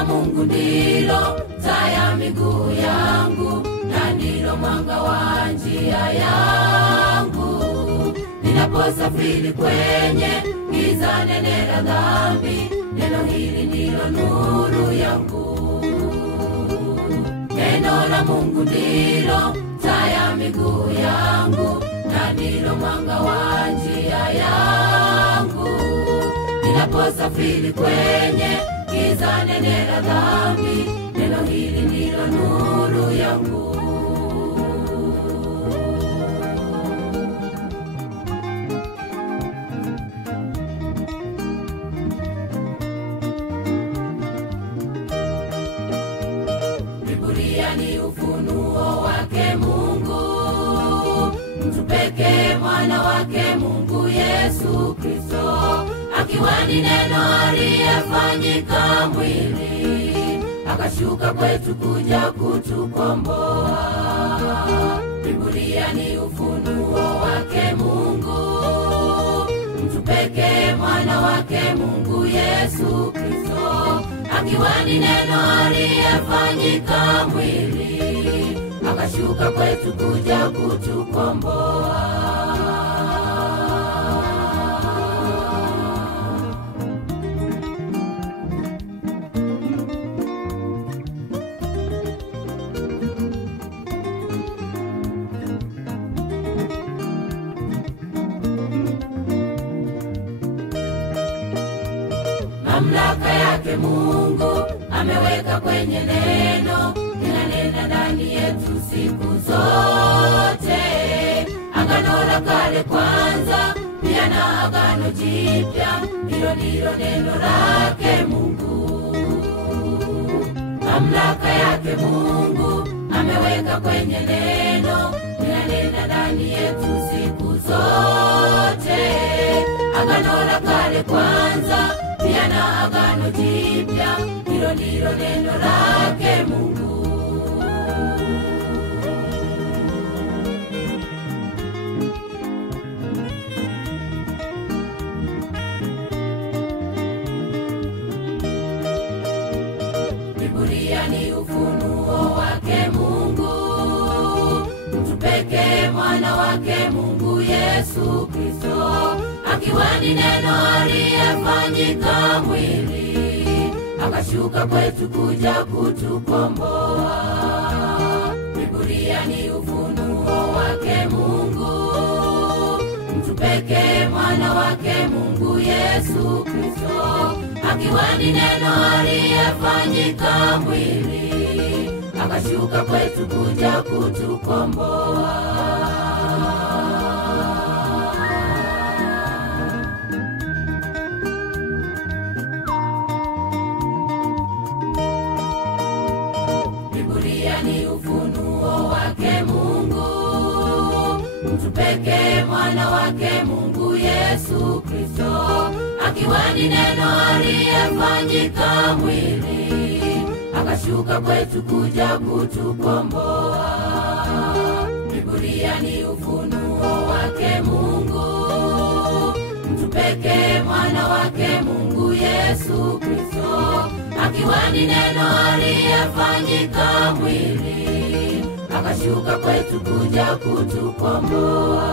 la Mungu ndilo taa ya miguu yangu, na ndilo mwanga wa njia yangu. Ninaposafiri kwenye giza nene la dhambi, neno hili ndilo nuru yangu. Neno la Mungu ndilo taa ya miguu yangu, na ndilo mwanga wa njia yangu. Ninaposafiri kwenye giza nene la dhambi, neno hili ndilo nuru yangu. Biblia ni ufunuo wake Mungu, mtu pekee, mwana wake Mungu Yesu Kristo, akiwa ni neno aliyefanyika mwili, akashuka kwetu kuja kutukomboa. Biblia ni ufunuo wake Mungu, mtu pekee, mwana wake Mungu Yesu Kristo, akiwa ni neno aliyefanyika mwili, akashuka kwetu kuja kutukomboa. Mamlaka yake Mungu ameweka kwenye neno, linanena ndani yetu siku zote. Agano la kale kwanza, pia na agano jipya, hilo ndilo neno lake Mungu. Mamlaka yake Mungu ameweka kwenye neno, linanena ndani yetu siku zote. Agano la kale kwanza, pia na agano jipya, hilo ndilo neno lake Mungu. Biblia ni ufunuo wake Mungu, mtu pekee, mwana wake Mungu Yesu Kristo, akiwa ni neno aliyefanyika mwili, akashuka kwetu kuja kutukomboa. Biblia ni ufunuo wake Mungu, mtu pekee, mwana wake Mungu Yesu Kristo, akiwa ni neno aliyefanyika mwili, akashuka kwetu kuja kutukomboa. Biblia ni ufunuo wake Mungu, mtu pekee, mwana wake Mungu Yesu Kristo, akiwa ni neno aliyefanyika mwili, akashuka kwetu kuja kutukomboa. Biblia ni ufunuo wake Mungu, mtu pekee, mwana wake Mungu Yesu Kristo, akiwa ni neno aliyefanyika mwili, akashuka kwetu kuja kutukomboa.